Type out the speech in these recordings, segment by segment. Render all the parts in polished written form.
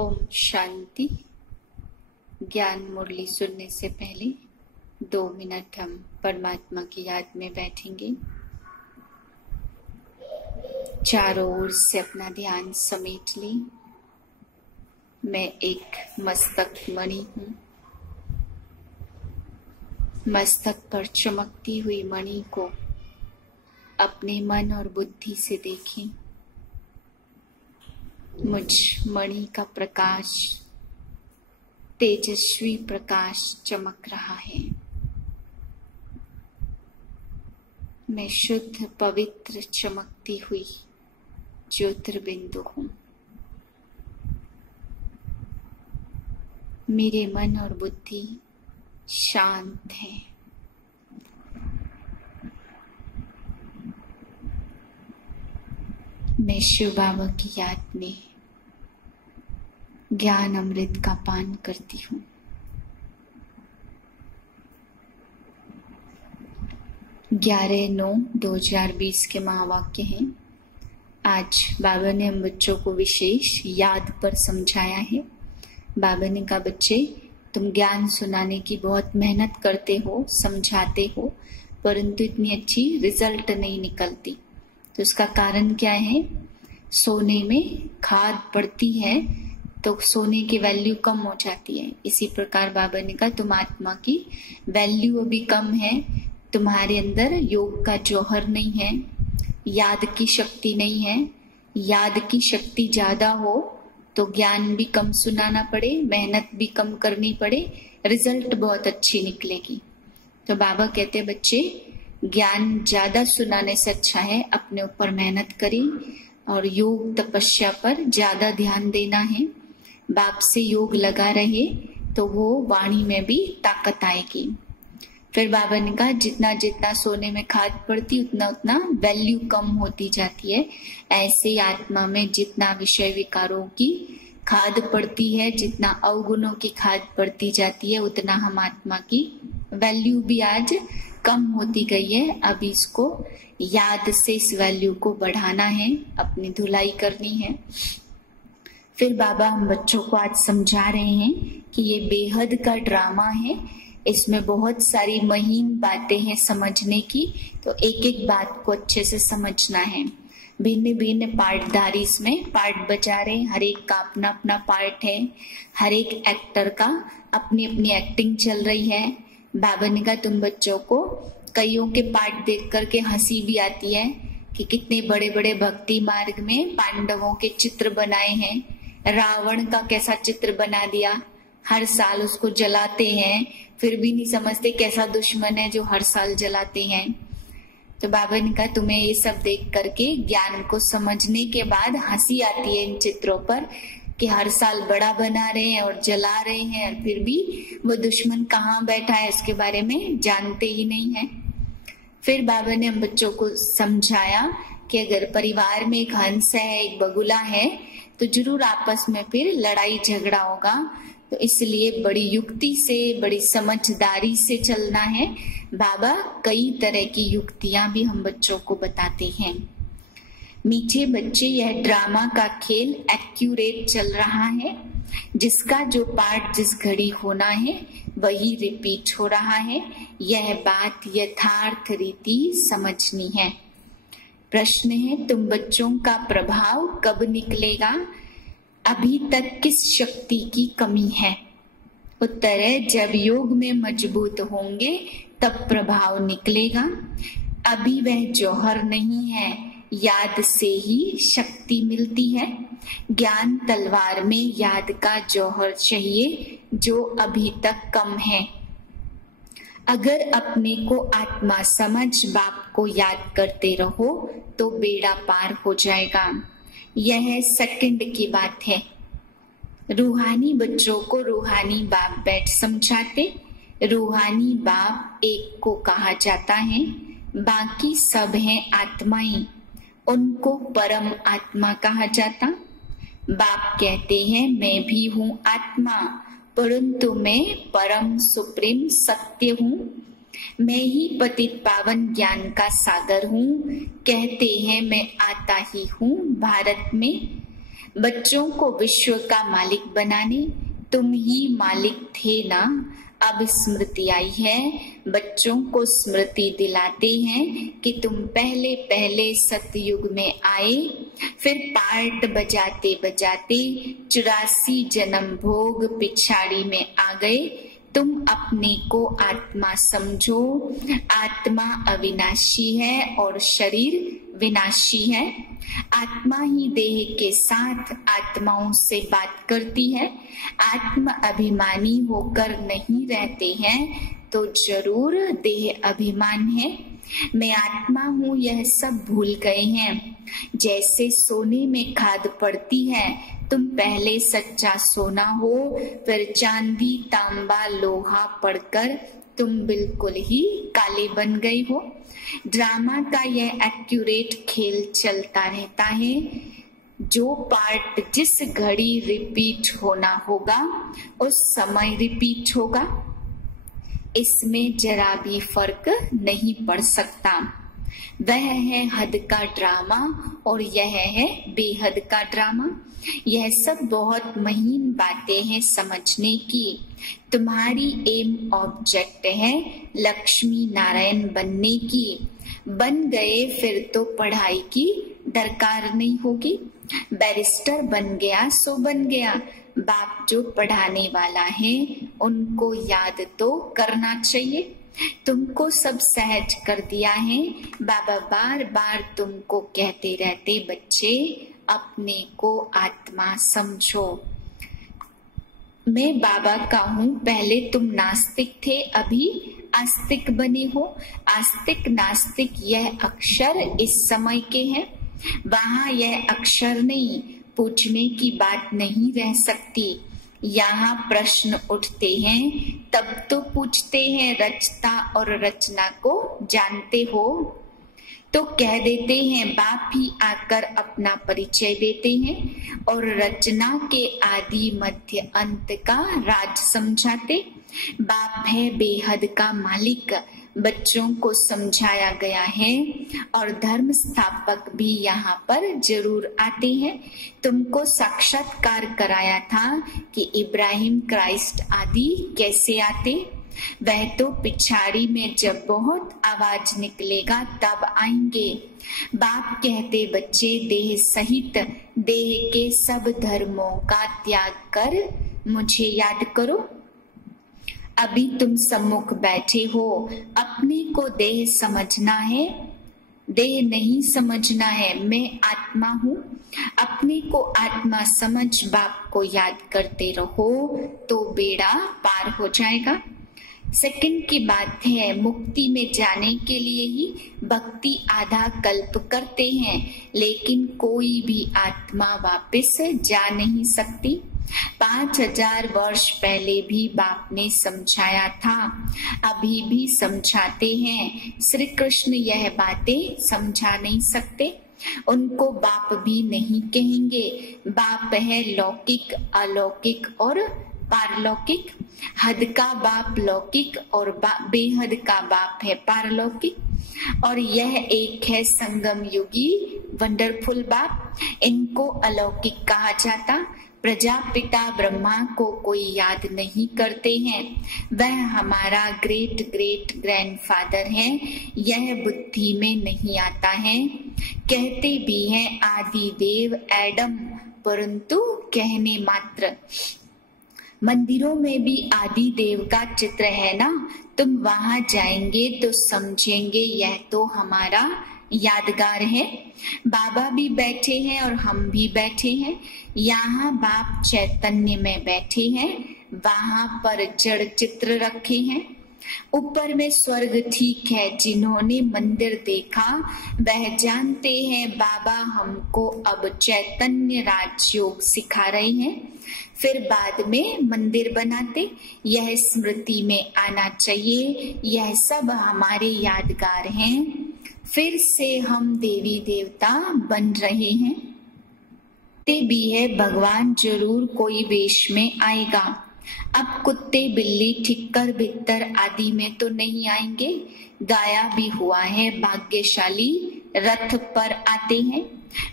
ओम शांति। ज्ञान मुरली सुनने से पहले 2 मिनट हम परमात्मा की याद में बैठेंगे। चारों ओर से अपना ध्यान समेट लें। मैं एक मस्तक मणि हूँ। मस्तक पर चमकती हुई मणि को अपने मन और बुद्धि से देखें। मुझ मणि का प्रकाश तेजस्वी प्रकाश चमक रहा है। मैं शुद्ध पवित्र चमकती हुई ज्योतिर्बिंदु हूँ। मेरे मन और बुद्धि शांत है। मैं शिव बाबा की याद में ज्ञान अमृत का पान करती हूँ। ग्यारह 9/2020 के महावाक्य हैं। आज बाबा ने हम बच्चों को विशेष याद पर समझाया है। बाबा ने कहा, बच्चे तुम ज्ञान सुनाने की बहुत मेहनत करते हो, समझाते हो, परंतु इतनी अच्छी रिजल्ट नहीं निकलती। तो उसका कारण क्या है? सोने में खाद पड़ती है तो सोने की वैल्यू कम हो जाती है। इसी प्रकार बाबा ने कहा, तुम आत्मा की वैल्यू अभी कम है। तुम्हारे अंदर योग का जौहर नहीं है, याद की शक्ति नहीं है। याद की शक्ति ज्यादा हो तो ज्ञान भी कम सुनाना पड़े, मेहनत भी कम करनी पड़े, रिजल्ट बहुत अच्छी निकलेगी। तो बाबा कहते, बच्चे ज्ञान ज्यादा सुनाने से अच्छा है अपने ऊपर मेहनत करें और योग तपस्या पर ज्यादा ध्यान देना है। बाप से योग लगा रहे तो वो वाणी में भी ताकत आएगी। फिर बाबा ने कहा, जितना जितना सोने में खाद पड़ती उतना उतना वैल्यू कम होती जाती है। ऐसे आत्मा में जितना विषय विकारों की खाद पड़ती है, जितना अवगुणों की खाद पड़ती जाती है, उतना हम आत्मा की वैल्यू भी आज कम होती गई है। अभी इसको याद से इस वैल्यू को बढ़ाना है, अपनी धुलाई करनी है। फिर बाबा हम बच्चों को आज समझा रहे हैं कि ये बेहद का ड्रामा है। इसमें बहुत सारी महीन बातें हैं समझने की, तो एक एक बात को अच्छे से समझना है। भिन्न भिन्न पार्टधारी इसमें पार्ट बजा रहे हैं। हर एक का अपना अपना पार्ट है। हर एक एक्टर का अपनी अपनी एक्टिंग चल रही है। बाबा ने कहा, तुम बच्चों को कईयों के पार्ट देख करके हंसी भी आती है कि कितने बड़े बड़े भक्ति मार्ग में पांडवों के चित्र बनाए हैं। रावण का कैसा चित्र बना दिया। हर साल उसको जलाते हैं, फिर भी नहीं समझते कैसा दुश्मन है जो हर साल जलाते हैं। तो बाबा ने कहा, तुम्हें ये सब देख करके ज्ञान को समझने के बाद हंसी आती है इन चित्रों पर कि हर साल बड़ा बना रहे हैं और जला रहे हैं, फिर भी वो दुश्मन कहाँ बैठा है उसके बारे में जानते ही नहीं है। फिर बाबा ने हम बच्चों को समझाया कि अगर परिवार में एक हंस है, एक बगुला है, तो जरूर आपस में फिर लड़ाई झगड़ा होगा। तो इसलिए बड़ी युक्ति से, बड़ी समझदारी से चलना है। बाबा कई तरह की युक्तियां भी हम बच्चों को बताते हैं। मीठे बच्चे, यह ड्रामा का खेल एक्यूरेट चल रहा है। जिसका जो पार्ट जिस घड़ी होना है वही रिपीट हो रहा है। यह बात यथार्थ रीति समझनी है। प्रश्न है, तुम बच्चों का प्रभाव कब निकलेगा? अभी तक किस शक्ति की कमी है? उत्तर है, जब योग में मजबूत होंगे तब प्रभाव निकलेगा। अभी वह जौहर नहीं है, याद से ही शक्ति मिलती है। ज्ञान तलवार में याद का जौहर चाहिए जो अभी तक कम है। अगर अपने को आत्मा समझ बाप को याद करते रहो तो बेड़ा पार हो जाएगा। यह सेकंड की बात है। रूहानी बच्चों को रूहानी बाप बैठ समझाते। रूहानी बाप एक को कहा जाता है, बाकी सब हैं आत्माएं, उनको परम आत्मा कहा जाता। बाप कहते हैं, मैं भी हूँ आत्मा, परंतु मैं परम सुप्रीम सत्य हूँ। मैं ही पतित पावन ज्ञान का सागर हूँ। कहते हैं मैं आता ही हूँ भारत में। बच्चों को विश्व का मालिक बनाने तुम ही मालिक थे ना। अब स्मृति आई है, बच्चों को स्मृति दिलाते हैं कि तुम पहले पहले सतयुग में आए, फिर पार्ट बजाते बजाते 84 जन्म भोग पिछाड़ी में आ गए। तुम अपने को आत्मा समझो, आत्मा अविनाशी है और शरीर विनाशी है। आत्मा ही देह के साथ आत्माओं से बात करती है। आत्म अभिमानी होकर नहीं रहते हैं तो जरूर देह अभिमान है। मैं आत्मा हूँ यह सब भूल गए हैं। जैसे सोने में खाद पड़ती है, तुम पहले सच्चा सोना हो, फिर चांदी तांबा लोहा पड़कर तुम बिल्कुल ही काले बन गए हो। ड्रामा का यह एक्यूरेट खेल चलता रहता है। जो पार्ट जिस घड़ी रिपीट होना होगा उस समय रिपीट होगा, इसमें जरा भी फर्क नहीं पड़ सकता। वह है हद का ड्रामा और यह है बेहद का ड्रामा। यह सब बहुत महीन बातें हैं समझने की। तुम्हारी एम ऑब्जेक्ट है लक्ष्मी नारायण बनने की। बन गए फिर तो पढ़ाई की दरकार नहीं होगी। बैरिस्टर बन गया सो बन गया। बाप जो पढ़ाने वाला है उनको याद तो करना चाहिए। तुमको सब सहज कर दिया है। बाबा बार बार तुमको कहते रहते, बच्चे अपने को आत्मा समझो। मैं बाबा का हूँ, पहले तुम नास्तिक थे अभी आस्तिक बने हो। आस्तिक नास्तिक यह अक्षर इस समय के हैं, वहां यह अक्षर नहीं। पूछने की बात नहीं रह सकती। यहाँ प्रश्न उठते हैं तब तो पूछते हैं, रचता और रचना को जानते हो? तो कह देते हैं, बाप ही आकर अपना परिचय देते हैं और रचना के आदि मध्य अंत का राज समझाते। बाप है बेहद का मालिक। बच्चों को समझाया गया है और धर्म स्थापक भी यहाँ पर जरूर आते हैं। तुमको साक्षात्कार कराया था कि इब्राहिम क्राइस्ट आदि कैसे आते। वह तो पिछाड़ी में जब बहुत आवाज निकलेगा तब आएंगे। बाप कहते, बच्चे देह सहित देह के सब धर्मों का त्याग कर मुझे याद करो। अभी तुम सम्मुख बैठे हो, अपने को देह समझना है, देह नहीं समझना है। मैं आत्मा हूँ। अपने को आत्मा समझ बाप को याद करते रहो तो बेड़ा पार हो जाएगा। सेकंड की बात है, मुक्ति में जाने के लिए ही भक्ति आधा कल्प करते हैं, लेकिन कोई भी आत्मा वापस जा नहीं सकती। 5000 वर्ष पहले भी बाप ने समझाया था, अभी भी समझाते हैं। श्री कृष्ण यह बातें समझा नहीं सकते, उनको बाप भी नहीं कहेंगे। बाप है लौकिक, अलौकिक और पारलौकिक। हद का बाप लौकिक और बेहद का बाप है पारलौकिक। और यह एक है संगम युगी वंडरफुल बाप। इनको अलौकिक कहा जाता। प्रजापिता ब्रह्मा को कोई याद नहीं करते हैं, वह हमारा ग्रेट ग्रेट ग्रैंडफादर है। यह बुद्धि में नहीं आता है। कहते भी हैं आदि देव एडम, परंतु कहने मात्र। मंदिरों में भी आदि देव का चित्र है ना, तुम वहां जाएंगे तो समझेंगे यह तो हमारा यादगार है। बाबा भी बैठे हैं और हम भी बैठे हैं। यहाँ बाप चैतन्य में बैठे हैं, वहां पर जड़ चित्र रखे हैं। ऊपर में स्वर्ग ठीक है। जिन्होंने मंदिर देखा वह जानते हैं बाबा हमको अब चैतन्य राजयोग सिखा रहे हैं। फिर बाद में मंदिर बनाते। यह स्मृति में आना चाहिए, यह सब हमारे यादगार हैं। फिर से हम देवी देवता बन रहे हैं। ते भी है भगवान जरूर कोई वेश में आएगा। अब कुत्ते बिल्ली ठिक्कर भित्तर आदि में तो नहीं आएंगे। गाया भी हुआ है, भाग्यशाली रथ पर आते हैं।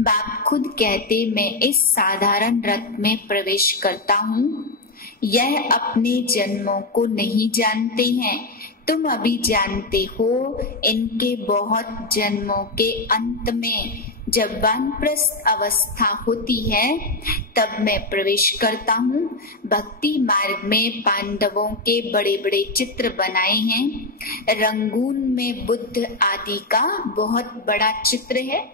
बाप खुद कहते, मैं इस साधारण रथ में प्रवेश करता हूँ। यह अपने जन्मों को नहीं जानते हैं, तुम अभी जानते हो। इनके बहुत जन्मों के अंत में जब वानप्रस्थ अवस्था होती है तब मैं प्रवेश करता हूँ। भक्ति मार्ग में पांडवों के बड़े बड़े चित्र बनाए हैं। रंगून में बुद्ध आदि का बहुत बड़ा चित्र है।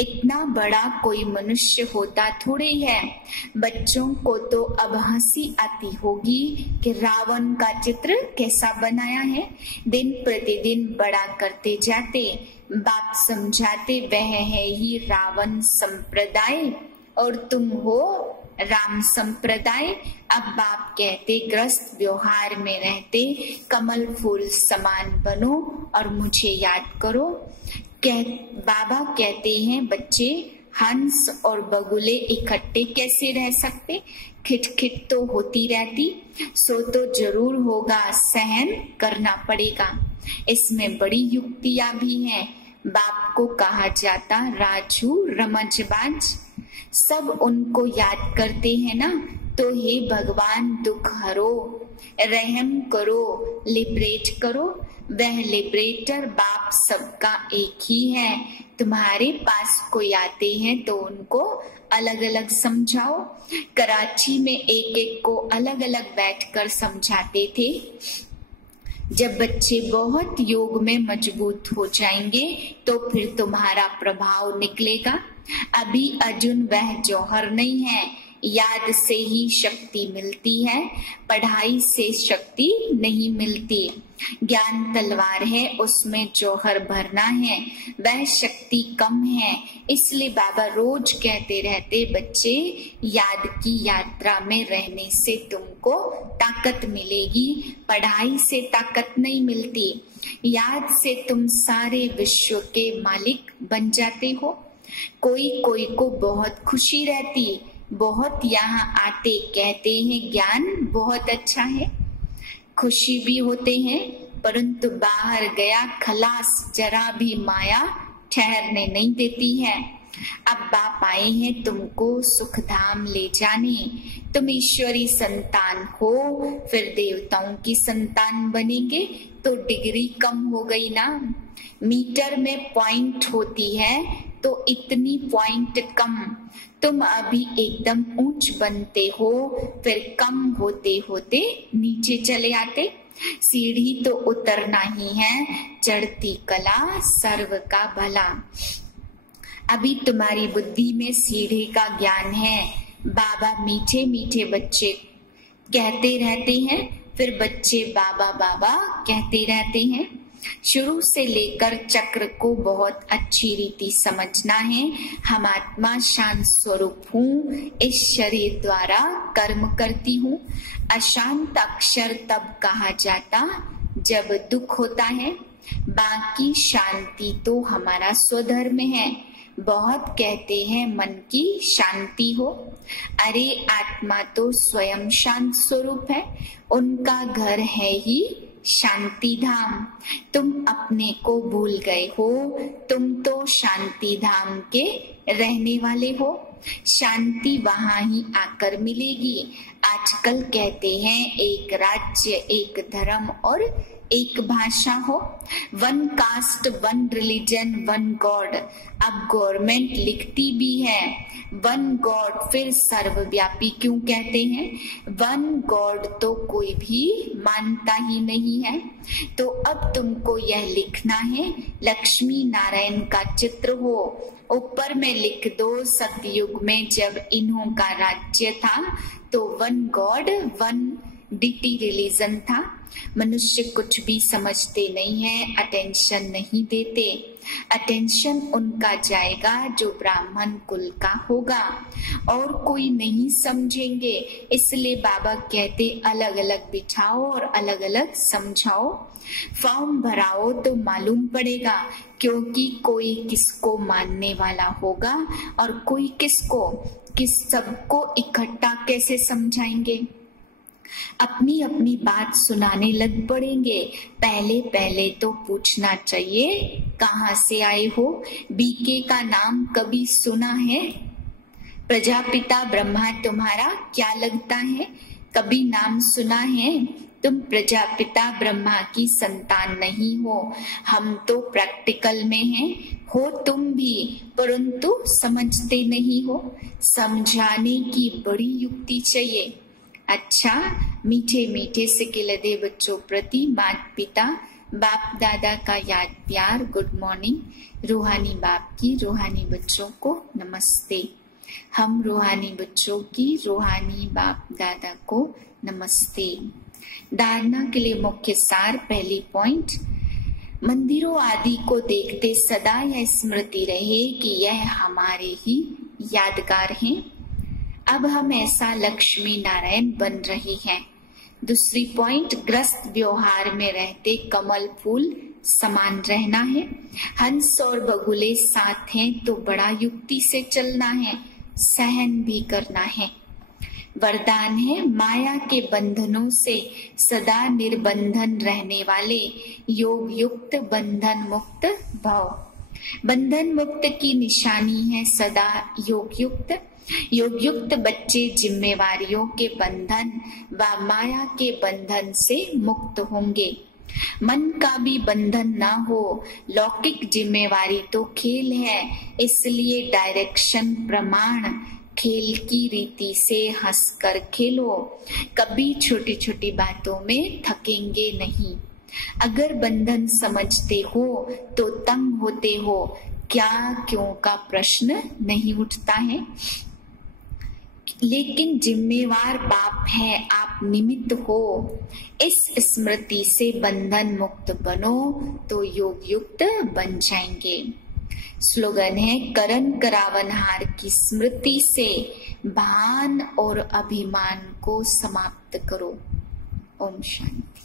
इतना बड़ा कोई मनुष्य होता थोड़े है। बच्चों को तो अब हंसी आती होगी कि रावण का चित्र कैसा बनाया है। दिन प्रतिदिन बड़ा करते जाते। बाप समझाते, वह है ही रावण संप्रदाय और तुम हो राम संप्रदाय। अब बाप कहते, ग्रस्त व्यवहार में रहते कमल फूल समान बनो और मुझे याद करो। बाबा कहते हैं, बच्चे हंस और बगुले इकट्ठे कैसे रह सकते? खिटखिट तो होती रहती, सो तो जरूर होगा, सहन करना पड़ेगा। इसमें बड़ी युक्तियां भी हैं। बाप को कहा जाता राजू रमजबाज। सब उनको याद करते हैं ना, तो हे भगवान दुख हरो, रहम करो, लिबरेट करो। वह लिबरेटर बाप सबका एक ही है। तुम्हारे पास कोई आते हैं तो उनको अलग अलग समझाओ। कराची में एक एक को अलग अलग बैठकर समझाते थे। जब बच्चे बहुत योग में मजबूत हो जाएंगे तो फिर तुम्हारा प्रभाव निकलेगा। अभी अर्जुन वह जौहर नहीं है। याद से ही शक्ति मिलती है, पढ़ाई से शक्ति नहीं मिलती। ज्ञान तलवार है, उसमें जौहर भरना है, वह शक्ति कम है। इसलिए बाबा रोज कहते रहते, बच्चे याद की यात्रा में रहने से तुमको ताकत मिलेगी, पढ़ाई से ताकत नहीं मिलती। याद से तुम सारे विश्व के मालिक बन जाते हो। कोई कोई को बहुत खुशी रहती, बहुत यहाँ आते कहते हैं ज्ञान बहुत अच्छा है, खुशी भी होते हैं, परंतु बाहर गया खलास जरा भी माया ठहरने नहीं देती है। अब बाप आए हैं तुमको सुख धाम ले जाने। तुम ईश्वरी संतान हो, फिर देवताओं की संतान बनेंगे तो डिग्री कम हो गई ना। मीटर में पॉइंट होती है तो इतनी पॉइंट कम। तुम अभी एकदम ऊंच बनते हो, फिर कम होते होते नीचे चले आते। सीढ़ी तो उतरना ही है, चढ़ती कला सर्व का भला। अभी तुम्हारी बुद्धि में सीढ़ी का ज्ञान है। बाबा मीठे मीठे बच्चे कहते रहते हैं, फिर बच्चे बाबा बाबा कहते रहते हैं। शुरू से लेकर चक्र को बहुत अच्छी रीति समझना है। हम आत्मा शांत स्वरूप हूँ, इस शरीर द्वारा कर्म करती हूँ। अशांत अक्षर तब कहा जाता जब दुख होता है। बाकी शांति तो हमारा स्वधर्म है। बहुत कहते हैं मन की शांति हो, अरे आत्मा तो स्वयं शांत स्वरूप है, उनका घर है ही शांति धाम। तुम अपने को भूल गए हो, तुम तो शांति धाम के रहने वाले हो। शांति वहां ही आकर मिलेगी। आजकल कहते हैं एक राज्य, एक धर्म और एक भाषा हो, one cast, one religion, one God. अब गवर्नमेंट लिखती भी है वन गॉड, फिर सर्वव्यापी क्यों कहते हैं? वन गॉड तो कोई भी मानता ही नहीं है। तो अब तुमको यह लिखना है, लक्ष्मी नारायण का चित्र हो, ऊपर में लिख दो सतयुग में जब इन्हों का राज्य था तो one god one deity religion था। मनुष्य कुछ भी समझते नहीं है, अटेंशन नहीं देते। अटेंशन उनका जाएगा जो ब्राह्मण कुल का होगा, और कोई नहीं समझेंगे। इसलिए बाबा कहते अलग अलग बिठाओ और अलग अलग समझाओ। फॉर्म भराओ तो मालूम पड़ेगा, क्योंकि कोई किसको मानने वाला होगा और कोई किसको, सबको इकट्ठा कैसे समझाएंगे। अपनी अपनी बात सुनाने लग पड़ेंगे। पहले पहले तो पूछना चाहिए कहाँ से आए हो, बीके का नाम कभी सुना है? प्रजापिता ब्रह्मा तुम्हारा क्या लगता है, कभी नाम सुना है? तुम प्रजापिता ब्रह्मा की संतान नहीं हो, हम तो प्रैक्टिकल में हैं, हो तुम भी, परंतु समझते नहीं हो। समझाने की बड़ी युक्ति चाहिए। अच्छा, मीठे मीठे से खिलते बच्चों प्रति माता पिता बाप दादा का याद प्यार गुड मॉर्निंग। रूहानी बाप की रूहानी बच्चों को नमस्ते। हम रूहानी बच्चों की रूहानी बाप दादा को नमस्ते। धारणा के लिए मुख्य सार, पहली पॉइंट, मंदिरों आदि को देखते सदा यह स्मृति रहे कि यह हमारे ही यादगार हैं। अब हम ऐसा लक्ष्मी नारायण बन रहे हैं। दूसरी पॉइंट, ग्रस्त व्यवहार में रहते कमल फूल समान रहना है। हंस और बगुले साथ हैं तो बड़ा युक्ति से चलना है, सहन भी करना है। वरदान है, माया के बंधनों से सदा निर्बंधन रहने वाले योग युक्त बंधन मुक्त भव। बंधन मुक्त की निशानी है सदा योग युक्त। योग युक्त बच्चे जिम्मेवारियों के बंधन व माया के बंधन से मुक्त होंगे। मन का भी बंधन न हो। लौकिक जिम्मेवारी तो खेल है, इसलिए डायरेक्शन प्रमाण खेल की रीति से हंसकर खेलो। कभी छोटी छोटी बातों में थकेंगे नहीं। अगर बंधन समझते हो तो तंग होते हो, क्या क्यों का प्रश्न नहीं उठता है। लेकिन जिम्मेवार बाप है, आप निमित्त हो। इस स्मृति से बंधन मुक्त बनो तो योग युक्त बन जाएंगे। स्लोगन है, करण करावनहार की स्मृति से भान और अभिमान को समाप्त करो। ओम शांति।